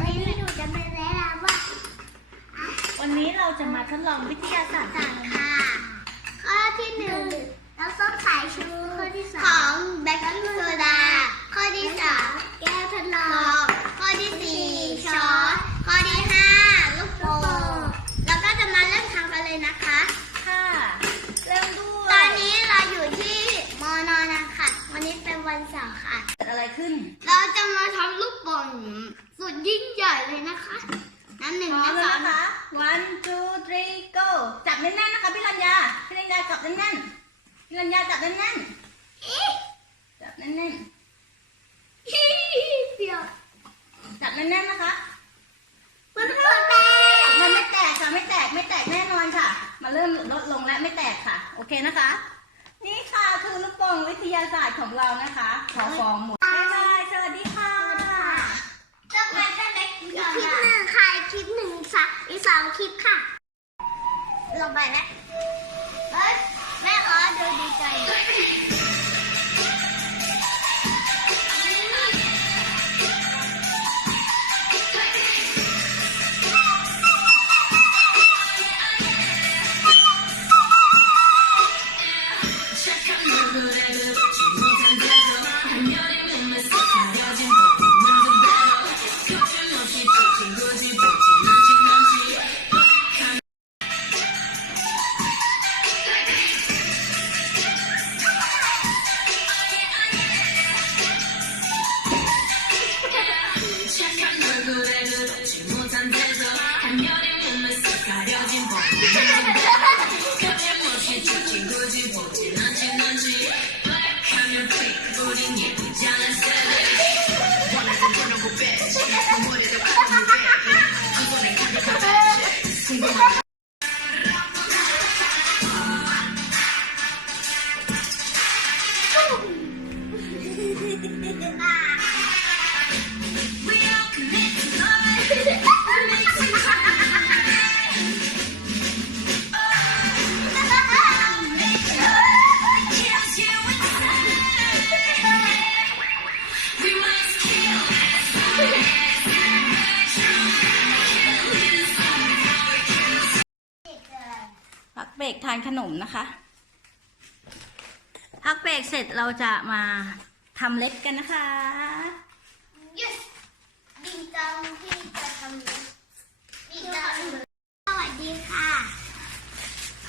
วันนี้หนูจะไปแนะนำว่า วันนี้เราจะมาทดลองวิทยาศาสตร์ต่างค่ะ ข้อที่หนึ่งน้ำส้มสายชูข้อที่สองของแบคกิ้งโซดา ข้อที่สามแก้วทดลอง ข้อที่สี่ช้อน ข้อที่ห้าลูกโป่งแล้วก็จะมาเริ่มทำกันเลยนะคะ ค่ะ เริ่มด้วยตอนนี้เราอยู่ที่มอนอนะคะ วันนี้เป็นวันเสาร์ค่ะ เกิดอะไรขึ้น เราจะมาทำลูกโป่ง สุดยิ่งใหญ่เลยนะคะน้ำหนึ่งพร้อมน้ำสแล้อวงนะคะ one two three go จับแน่นๆนะคะพี่รัญญาพี่รัญญาจับแน่นๆพี่รัญญาจับแน่นๆจับแน่นเดียวๆจับแน่นๆนะคะมันเปิดแตมันไม่แตกค่ะไม่แตกไม่แตกแน่นอนค่ะ มาเริ่มลดลงและไม่แตกค่ะ โอเคนะคะ นี่ค่ะคือลูกโป่งวิทยาศาสตร์ของเรานะคะขอฟองหมด จะไปได้ไหมคลิปหนึ่งค่ะคลิปหนึ่งสะอีกสองคลิปค่ะ ลงไปนะ 지워지는지 뭔지 black 하면 pink 우린 예쁘지 않은 พักเบรกทานขนมนะคะ พักเบรกเสร็จเราจะมาทำเล็บกันนะคะ yes ดีจังที่จะทำเลยดีจังสวัสดีค่ะ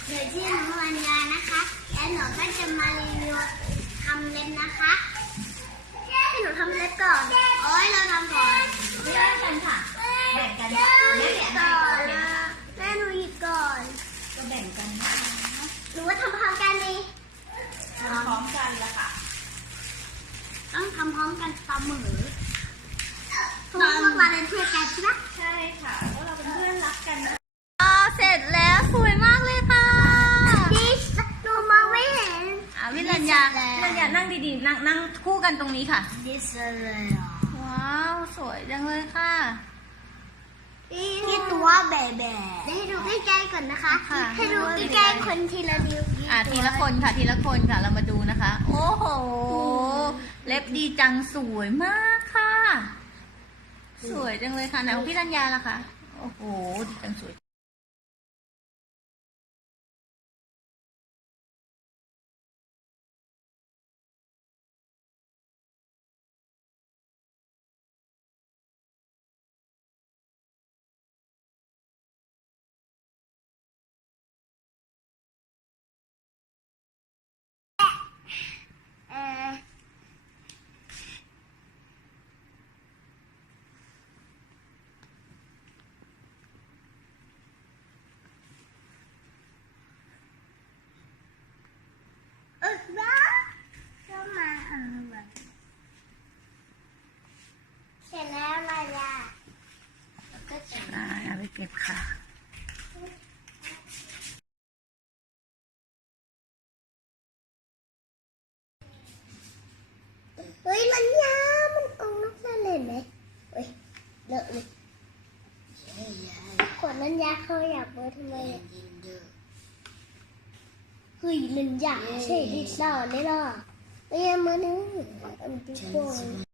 เดี๋ยวชื่อน้องวัญญานะคะและหนูก็จะมารีวิวทำเล็บนะคะให้หนูทำเล็บก่อนโอ้ยเราทำก่อนไม่ได้กันค่ะแบ่งกันแม่หนูหยิบก่อนนะแม่หนูหยิบก่อน ก็ แบ่งกันนะคะหนูว่าทำพร้อมกันดีทำพร้อมกันละค่ะ ต้องทำพร้อมกันเสมอเพราะว่าพวกเราเป็นเพื่อนกันใช่ไหมใช่ค่ะเพราะเราเป็นเพื่อนรักกันนะอ๋อเสร็จแล้วสวยมากเลยค่ะดิหนูมองไม่เห็นอะวิรัญญาวิรัญญานั่งดีๆ นั่งนั่งคู่กันตรงนี้ค่ะดิสเลยอะว้าว สวยจังเลยค่ะ ที่ตัวแบะแบะให้ดูใกล้ๆก่อนนะคะ ค่ะ ให้ดูใกล้ๆคนทีละนิ้วอะทีละคนค่ะทีละคนค่ะเรามาดูนะคะ โอ้โห เล็บดีจังสวยมากค่ะ สวยจังเลยค่ะไหนของพี่รัญญาล่ะคะ โอ้โหดีจังสวย เออเออบ้าก็มาเออแบบเสร็จแล้วมาละแล้วก็จะ อ่า เก็บค่ะเฮ้ยมันยามันเอานกนั่นเลยไหมเฮ้ยเลอะเลยขวดนั้นยาเขาอยากเบอร์ทำไมเฮ้ยมันยาใช่ที่สอได้หรอไม่ยังมือนึงมันเป็นพวก